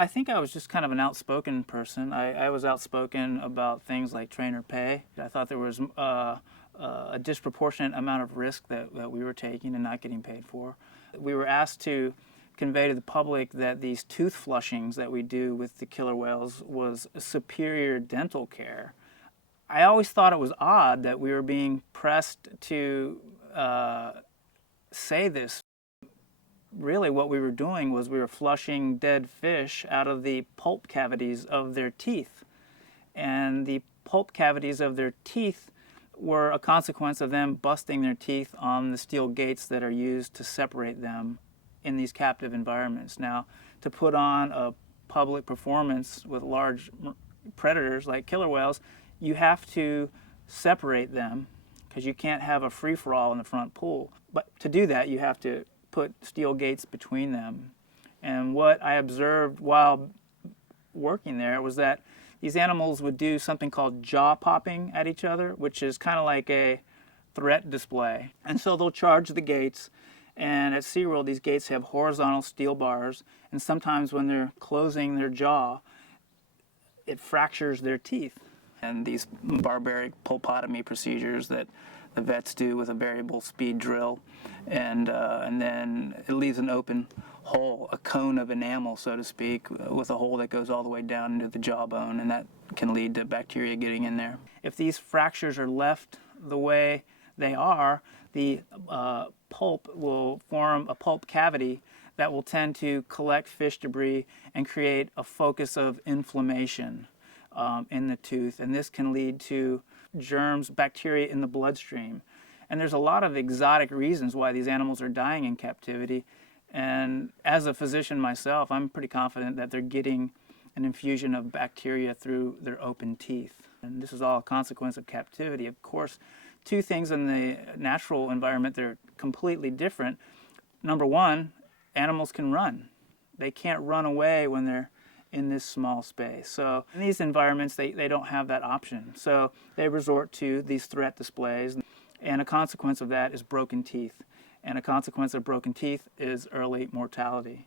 I think I was just kind of an outspoken person. I was outspoken about things like trainer pay. I thought there was a disproportionate amount of risk that we were taking and not getting paid for. We were asked to convey to the public that these tooth flushings that we do with the killer whales was superior dental care. I always thought it was odd that we were being pressed to say this. Really what we were doing was we were flushing dead fish out of the pulp cavities of their teeth. And the pulp cavities of their teeth were a consequence of them busting their teeth on the steel gates that are used to separate them in these captive environments. Now, to put on a public performance with large predators like killer whales, you have to separate them because you can't have a free-for-all in the front pool. But to do that, you have to put steel gates between them. And what I observed while working there was that these animals would do something called jaw popping at each other, which is kind of like a threat display. And so they'll charge the gates. And at SeaWorld, these gates have horizontal steel bars, and sometimes when they're closing their jaw, it fractures their teeth. And these barbaric pulpotomy procedures that the vets do with a variable speed drill, and then it leaves an open hole, a cone of enamel, so to speak, with a hole that goes all the way down into the jawbone, and that can lead to bacteria getting in there. If these fractures are left the way they are, the pulp will form a pulp cavity that will tend to collect fish debris and create a focus of inflammation in the tooth. And this can lead to germs, bacteria in the bloodstream. And there's a lot of exotic reasons why these animals are dying in captivity. And as a physician myself, I'm pretty confident that they're getting an infusion of bacteria through their open teeth. And this is all a consequence of captivity. Of course, two things in the natural environment that are completely different. Number one, animals can run. They can't run away when they're in this small space. So in these environments, they don't have that option. So they resort to these threat displays. And a consequence of that is broken teeth. And a consequence of broken teeth is early mortality.